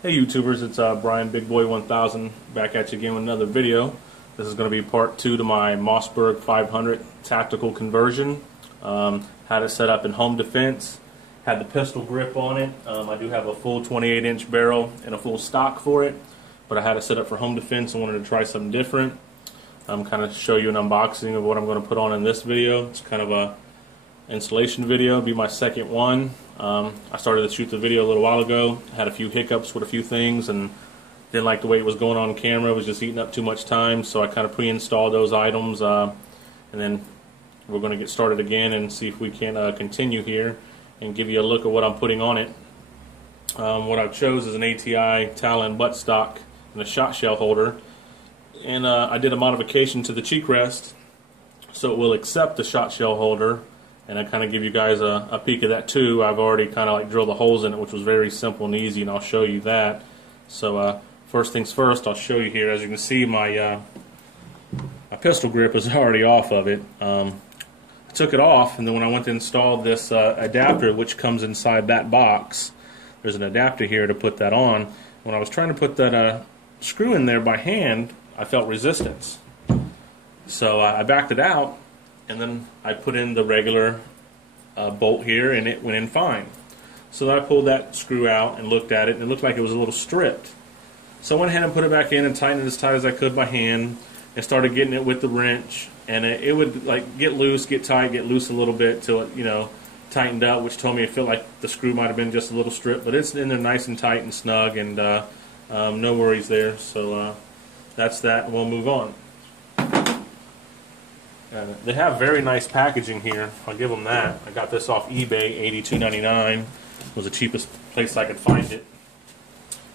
Hey YouTubers, it's Brian Big Boy 1000 back at you again with another video. This is going to be part 2 to my Mossberg 500 tactical conversion. Had it set up in home defense, had the pistol grip on it. I do have a full 28-inch barrel and a full stock for it, but I had it set up for home defense and wanted to try something different. Kind of show you an unboxing of what I'm going to put on in this video. It's kind of a installation video. It'll be my second one. I started to shoot the video a little while ago, had a few hiccups with a few things and didn't like the way it was going on camera. It was just eating up too much time, so I kind of pre-installed those items, and then we're going to get started again and see if we can continue here and give you a look at what I'm putting on it. What I chose is an ATI talon buttstock and a shot shell holder, and I did a modification to the cheek rest so it will accept the shot shell holder. And I kind of give you guys a peek of that too. I've already kind of like drilled the holes in it, which was very simple and easy, and I'll show you that. So first things first, I'll show you here. As you can see, my pistol grip is already off of it. I took it off, and then when I went to install this adapter, which comes inside that box, there's an adapter here to put that on. When I was trying to put that screw in there by hand, I felt resistance. So I backed it out, and then I put in the regular bolt here, and it went in fine. So then I pulled that screw out and looked at it, and it looked like it was a little stripped. So I went ahead and put it back in and tightened it as tight as I could by hand, and started getting it with the wrench. And it would like get loose, get tight, get loose a little bit till it, tightened up, which told me it felt like the screw might have been just a little stripped, but it's in there nice and tight and snug, and no worries there. So that's that, and we'll move on. They have very nice packaging here. I'll give them that. I got this off eBay, $82.99. Was the cheapest place I could find it.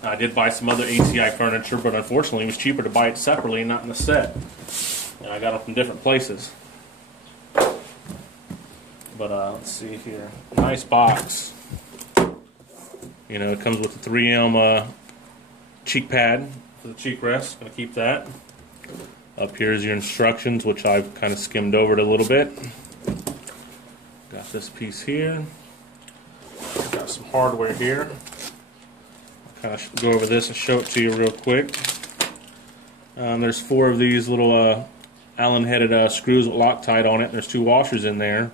I did buy some other ATI furniture, but unfortunately it was cheaper to buy it separately and not in a set. And I got them from different places. But let's see here. Nice box. It comes with the 3M cheek pad for the cheek rest. Gonna keep that. Up here is your instructions, which I've kind of skimmed over it a little bit. Got this piece here. Got some hardware here. I'll kind of go over this and show it to you real quick. There's 4 of these little Allen-headed screws with Loctite on it. There's 2 washers in there.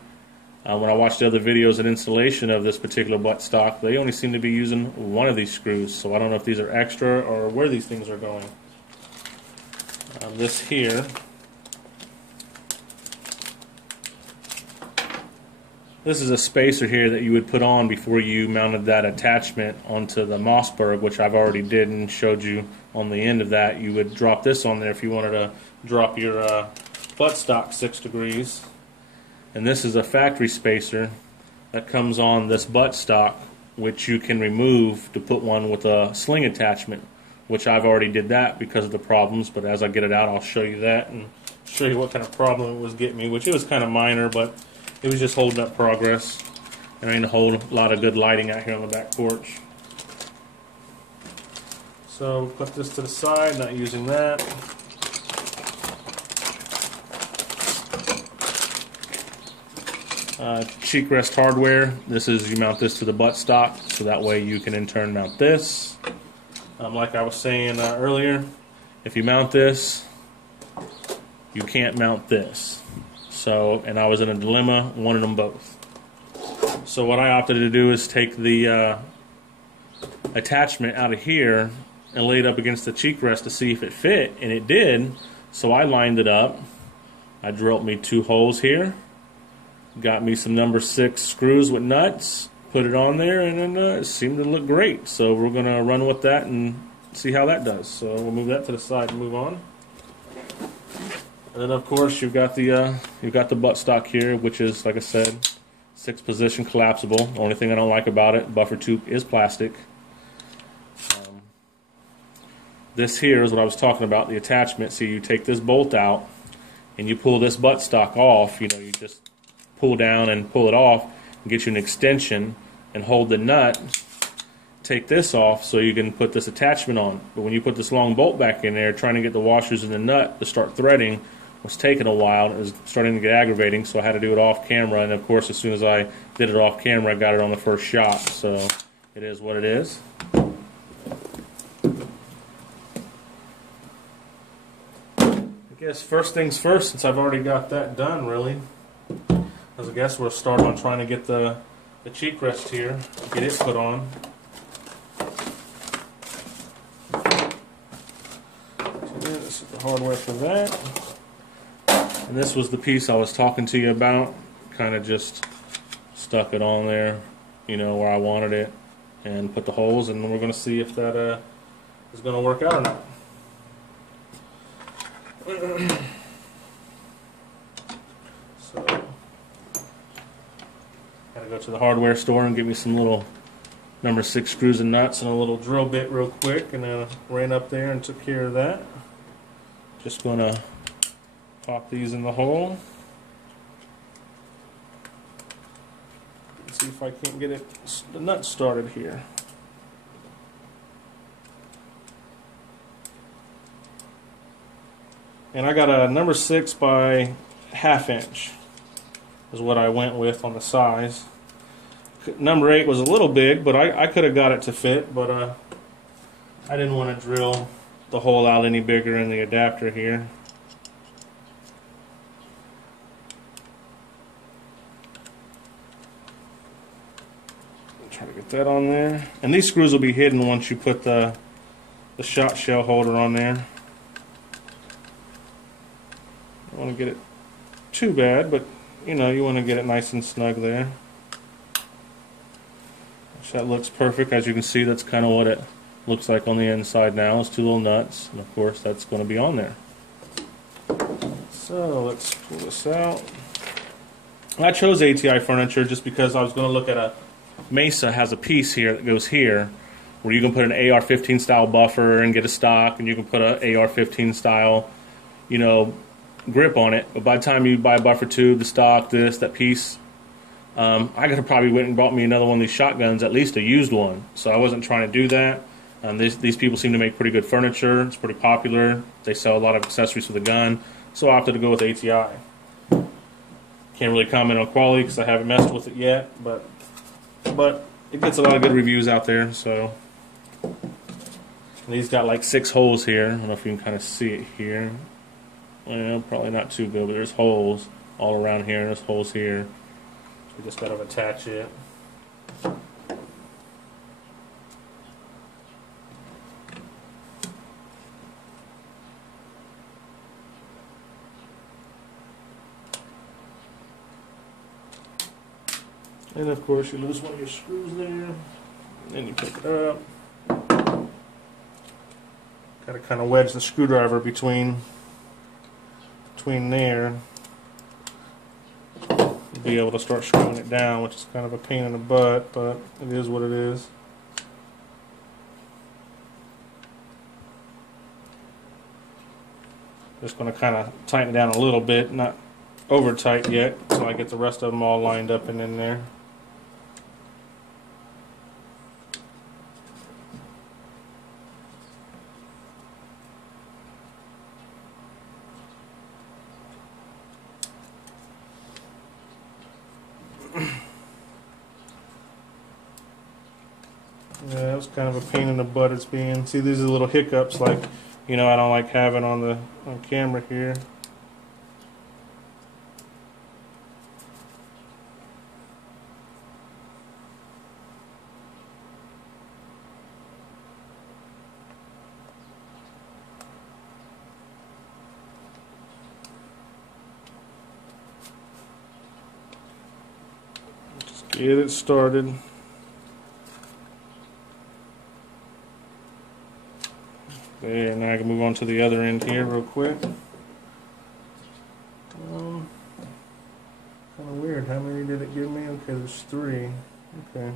When I watched the other videos and installation of this particular buttstock, they only seem to be using 1 of these screws. So I don't know if these are extra or where these things are going. This here, this is a spacer here that you would put on before you mounted that attachment onto the Mossberg, which I've already did and showed you on the end of that. You would drop this on there if you wanted to drop your buttstock 6 degrees. And this is a factory spacer that comes on this buttstock, which you can remove to put one with a sling attachment, which I've already did that because of the problems, but as I get it out I'll show you that and show you what kind of problem it was getting me, which it was kind of minor, but it was just holding up progress. There ain't a whole lot of good lighting out here on the back porch. So put this to the side, not using that. Cheek rest hardware. This is, you mount this to the buttstock, so that way you can in turn mount this. Like I was saying earlier, if you mount this, you can't mount this. So, and I was in a dilemma wanting them both. So what I opted to do is take the attachment out of here and lay it up against the cheek rest to see if it fit, and it did. So I lined it up. I drilled me 2 holes here, got me some number 6 screws with nuts, put it on there, and then it seemed to look great. So we're going to run with that and see how that does. So we'll move that to the side and move on. And then of course you've got the buttstock here, which is, like I said, 6-position collapsible. The only thing I don't like about it, buffer tube is plastic. This here is what I was talking about, the attachment. So you take this bolt out and you pull this buttstock off. You just pull down and pull it off, get you an extension and hold the nut, take this off so you can put this attachment on. But when you put this long bolt back in there, trying to get the washers and the nut to start threading was taking a while. It was starting to get aggravating, so I had to do it off camera, and of course as soon as I did it off camera I got it on the first shot, so it is what it is. guess first things first, since I've already got that done, really, as I guess we'll start on trying to get the cheek rest here, get it put on. So this is the hardware for that. And this was the piece I was talking to you about. Kind of just stuck it on there, you know, where I wanted it, and put the holes, and we're going to see if that is going to work out or not. So, gotta go to the hardware store and get me some little number 6 screws and nuts and a little drill bit real quick, and then ran up there and took care of that. Just gonna pop these in the hole. Let's see if I can't get the nut started here. And I got a number 6 by 1/2 inch is what I went with on the size. Number 8 was a little big, but I could have got it to fit, but I didn't want to drill the hole out any bigger in the adapter here. Try to get that on there. And these screws will be hidden once you put the shot shell holder on there. Don't want to get it too bad, but you know, you want to get it nice and snug there. So that looks perfect. As you can see, that's kind of what it looks like on the inside now. It's 2 little nuts, and of course that's going to be on there. So let's pull this out. I chose ATI furniture just because I was going to look at a Mesa has a piece here that goes here where you can put an AR-15 style buffer and get a stock, and you can put a AR-15 style, you know, grip on it. But by the time you buy a buffer tube, the stock, that piece, I could have probably went and bought me another one of these shotguns, at least a used one. So I wasn't trying to do that. These people seem to make pretty good furniture. It's pretty popular. They sell a lot of accessories for the gun. So I opted to go with ATI. Can't really comment on quality because I haven't messed with it yet, but it gets a lot of good reviews out there. So and these got like 6 holes here. I don't know if you can kind of see it here. Well, probably not too good, but there's holes all around here, and there's holes here. So we just got to attach it. And of course, you lose one of your screws there, and then you pick it up. Got to kind of wedge the screwdriver between there, be able to start screwing it down, which is kind of a pain in the butt, but it is what it is. Just going to kind of tighten it down a little bit, not over tight yet, so I get the rest of them all lined up and in there. Yeah, it was kind of a pain in the butt it's being. See, these are little hiccups, like, you know, I don't like having on camera here. Just get it started. There, now I can move on to the other end here real quick. Kind of weird. How many did it give me? Okay, there's 3. Okay.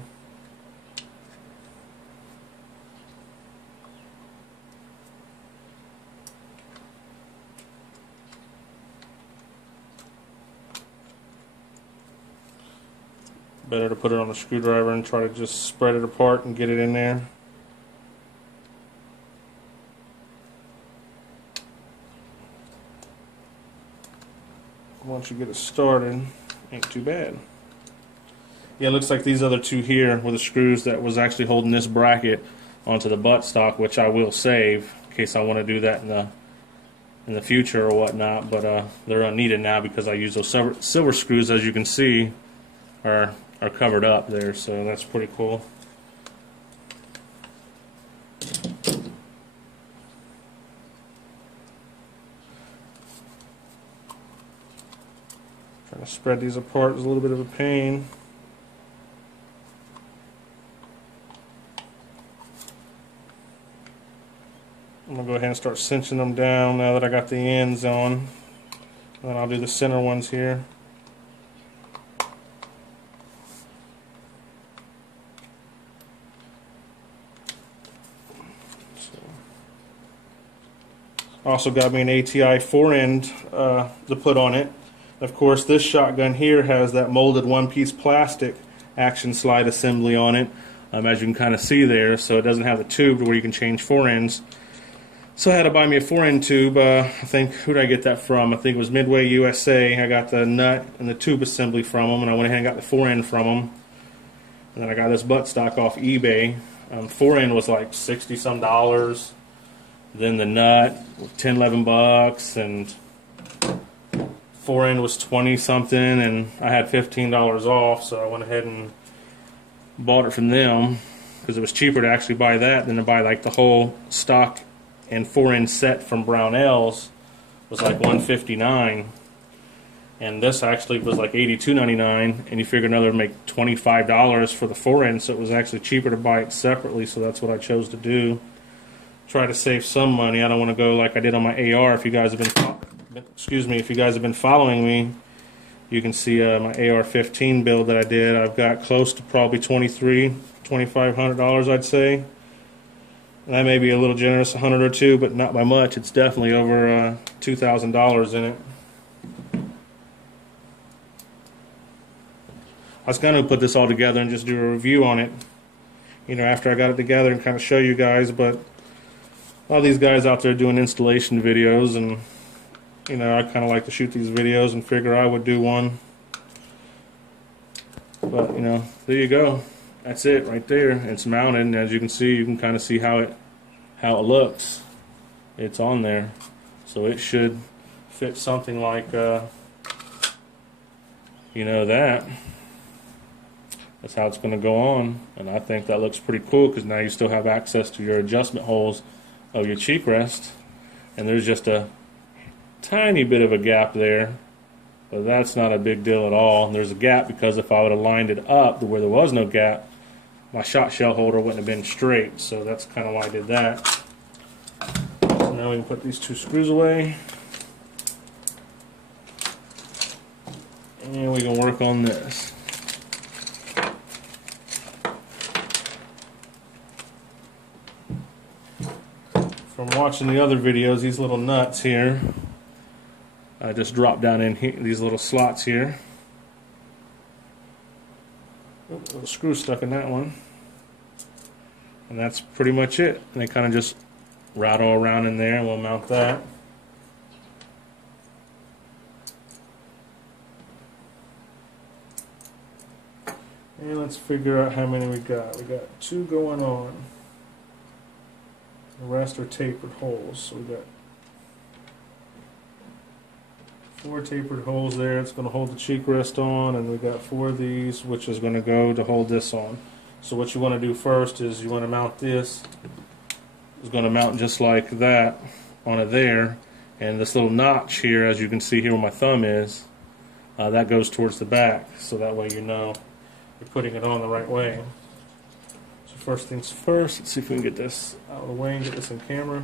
Better to put it on a screwdriver and try to just spread it apart and get it in there. Once you get it started, ain't too bad. Yeah, it looks like these other 2 here were the screws that was actually holding this bracket onto the buttstock, which I will save in case I want to do that in the future or whatnot, but they're unneeded now because I use those silver screws, as you can see, are covered up there, so that's pretty cool. Trying to spread these apart is a little bit of a pain. I'm going to go ahead and start cinching them down now that I got the ends on. And then I'll do the center ones here. Also got me an ATI 4-end to put on it. Of course, this shotgun here has that molded one-piece plastic action slide assembly on it, as you can kind of see there, so it doesn't have the tube where you can change 4 ends. So I had to buy me a 4-end tube. I think, who did I get that from? I think it was Midway USA. I got the nut and the tube assembly from them, and I went ahead and got the 4-end from them. And then I got this buttstock off eBay. 4-end was like $60-some. Then the nut was $10-11, and 4-end was 20-something, and I had $15 off, so I went ahead and bought it from them because it was cheaper to actually buy that than to buy like the whole stock and 4-end set from Brownells. Was like $159, and this actually was like $82.99, and you figure another would make $25 for the 4-end, so it was actually cheaper to buy it separately, so that's what I chose to do. Try to save some money. I don't want to go like I did on my AR. If you guys have been following me, you can see my AR-15 build that I did. I've got close to probably $2,500, I'd say. That may be a little generous, 100 or two, but not by much. It's definitely over $2,000 in it. I was going to put this all together and just do a review on it, you know, after I got it together and kind of show you guys, but all these guys out there doing installation videos, and you know, I kind of like to shoot these videos and figure I would do one. But you know, there you go. That's it right there. It's mounted, and as you can see, you can kind of see how it looks. It's on there, so it should fit something like you know, that. That's how it's going to go on, and I think that looks pretty cool because now you still have access to your adjustment holes of your cheek rest, and there's just a tiny bit of a gap there, but that's not a big deal at all. There's a gap because if I would have lined it up to where there was no gap, my shot shell holder wouldn't have been straight, so that's kind of why I did that. So now we can put these 2 screws away, and we can work on this. From watching the other videos, these little nuts here, I just drop down in here, these little slots here. Oh, a little screw stuck in that one. And that's pretty much it. And they kind of just rattle around in there, and we'll mount that. And let's figure out how many we got. We got 2 going on. The rest are tapered holes. So we got 4 tapered holes there. It's going to hold the cheek rest on, and we got 4 of these, which is going to go to hold this on. So what you want to do first is you want to mount this. It's going to mount just like that on it there, and this little notch here, as you can see here where my thumb is, that goes towards the back, so that way you know you're putting it on the right way. So first things first, let's see if we can get this out of the way and get this in camera.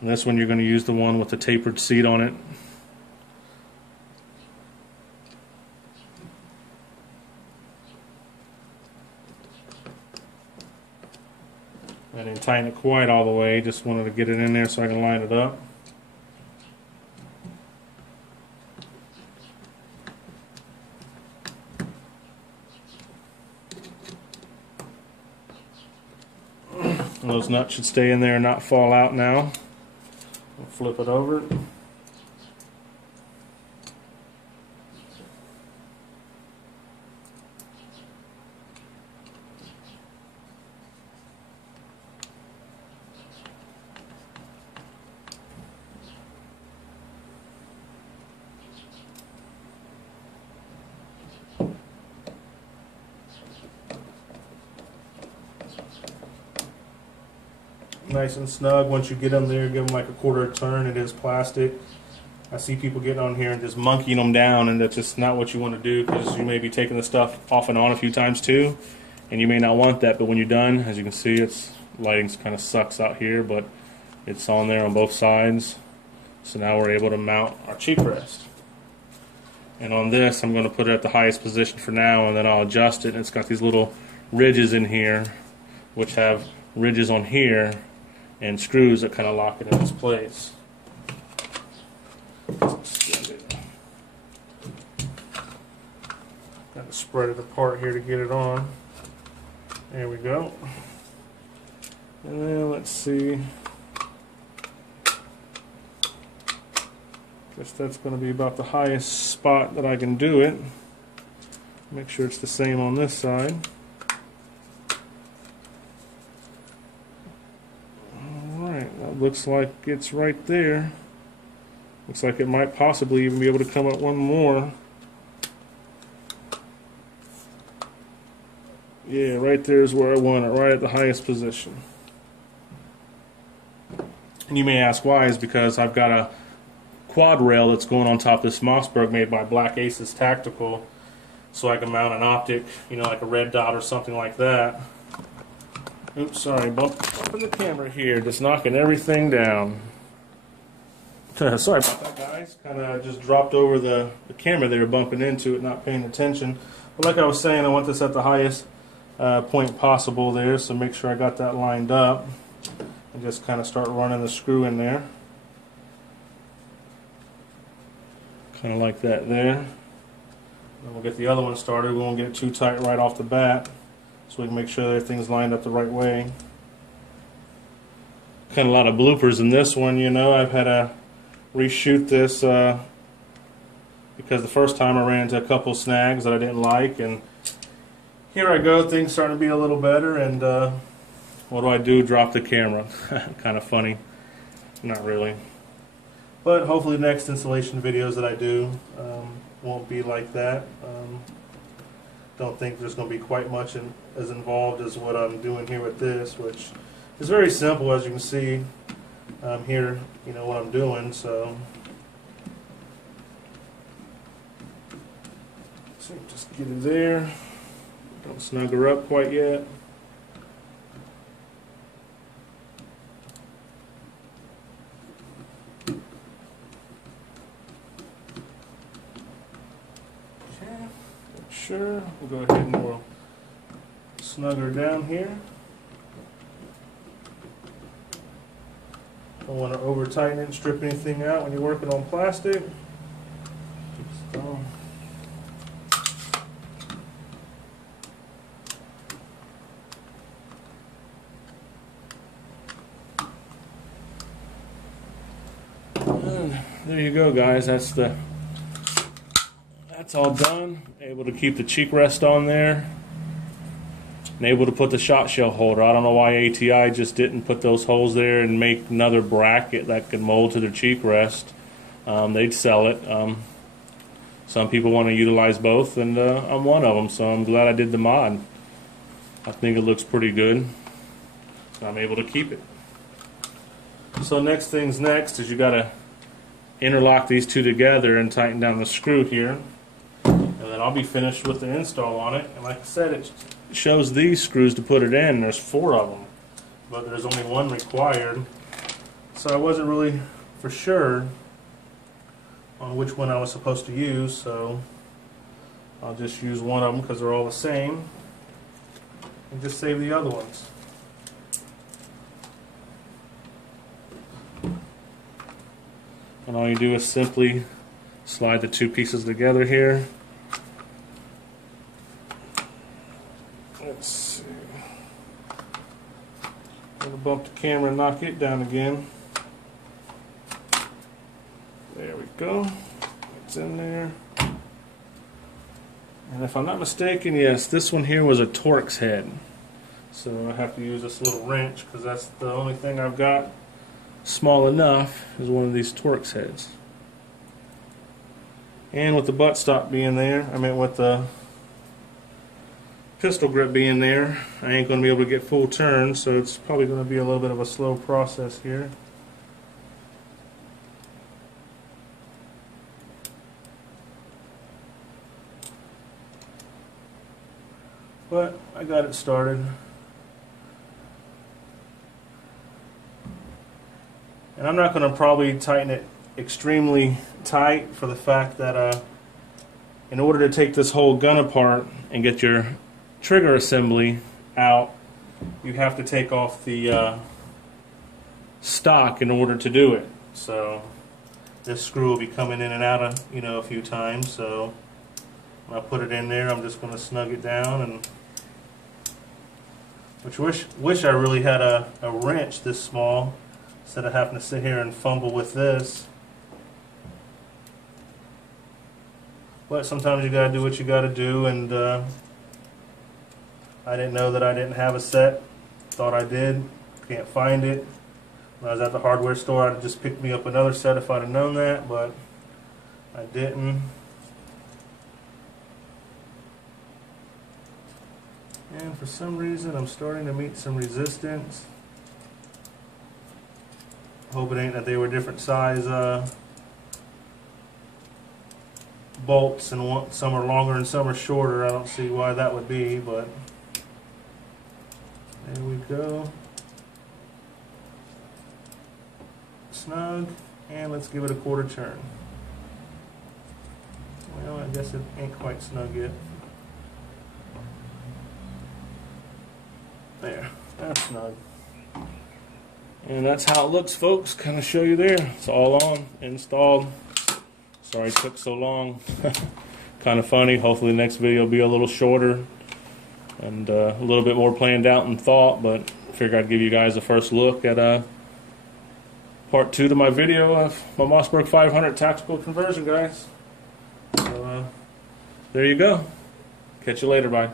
And this one you're going to use the one with the tapered seat on it. I didn't tighten it quite all the way, just wanted to get it in there so I can line it up. And those nuts should stay in there and not fall out now. We'll flip it over. nice and snug. Once you get them there, give them like a quarter turn. It is plastic. I see people getting on here and just monkeying them down, and that's just not what you want to do, because you may be taking the stuff off and on a few times too, and you may not want that. But when you're done, as you can see, it's lighting kind of sucks out here, but it's on there on both sides. So now we're able to mount our cheek rest. And on this, I'm going to put it at the highest position for now, and then I'll adjust it. And it's got these little ridges in here, which have ridges on here and screws that kind of lock it in its place. Got to spread it apart here to get it on. There we go. And then let's see. Guess that's going to be about the highest spot that I can do it. Make sure it's the same on this side. Alright, that looks like it's right there. Looks like it might possibly even be able to come up one more. Yeah, right there is where I want it, right at the highest position. And you may ask why. Is because I've got a quad rail that's going on top of this Mossberg made by Black Aces Tactical, so I can mount an optic, you know, like a red dot or something like that. Oops, sorry, bumping the camera here, just knocking everything down. Sorry about that, guys. Kind of just dropped over the camera they were bumping into it, not paying attention. But like I was saying, I want this at the highest point possible there, so make sure I got that lined up. And just kind of start running the screw in there. Kind of like that there. Then we'll get the other one started. We won't get it too tight right off the bat, so we can make sure everything's lined up the right way. Kind of a lot of bloopers in this one, you know. I've had to reshoot this because the first time I ran into a couple snags that I didn't like, and here I go, things starting to be a little better, and what do? Drop the camera. Kind of funny. Not really. But hopefully the next installation videos that I do won't be like that. Don't think there's going to be quite much as involved as what I'm doing here with this, which is very simple, as you can see here, you know what I'm doing. So just get it there. Don't snug her up quite yet. Sure, we'll go ahead and we'll snug her down here. Don't want to over tighten it and strip anything out when you're working on plastic. There you go, guys. That's all done. Able to keep the cheek rest on there, and able to put the shot shell holder. I don't know why ATI just didn't put those holes there and make another bracket that could mold to their cheek rest. They'd sell it. Some people want to utilize both, and I'm one of them, so I'm glad I did the mod. I think it looks pretty good. I'm able to keep it. So next thing's next is you got to interlock these two together and tighten down the screw here. And then I'll be finished with the install on it. And like I said, it shows these screws to put it in. There's 4 of them, but there's only 1 required. So I wasn't really for sure on which one I was supposed to use, so I'll just use one of them because they're all the same, and just save the other ones. And all you do is simply slide the 2 pieces together here. Let's see. I'm going to bump the camera and knock it down again. There we go. It's in there. And if I'm not mistaken, yes, this one here was a Torx head. So I have to use this little wrench because that's the only thing I've got small enough is one of these Torx heads. And with the buttstock being there, I mean with the pistol grip being there, I ain't going to be able to get full turn, so it's probably going to be a little bit of a slow process here. But I got it started. And I'm not going to probably tighten it extremely tight for the fact that in order to take this whole gun apart and get your trigger assembly out, you have to take off the stock in order to do it. So this screw will be coming in and out a few times. So when I put it in there, I'm just going to snug it down, and wish I really had a wrench this small instead of having to sit here and fumble with this. But sometimes you gotta do what you gotta do, and I didn't know that I didn't have a set. Thought I did. Can't find it. When I was at the hardware store, I'd have just picked me up another set if I'd have known that, but I didn't. And for some reason, I'm starting to meet some resistance. Hope it ain't that they were different size bolts, and some are longer and some are shorter. I don't see why that would be, but there we go. Snug, and let's give it a quarter turn. Well, I guess it ain't quite snug yet. There, that's snug. And that's how it looks, folks. Kind of show you there. It's all on, installed. Sorry it took so long. Kind of funny. Hopefully the next video will be a little shorter and a little bit more planned out and thought, but I figured I'd give you guys a first look at part 2 to my video of my Mossberg 500 tactical conversion, guys. So there you go. Catch you later. Bye.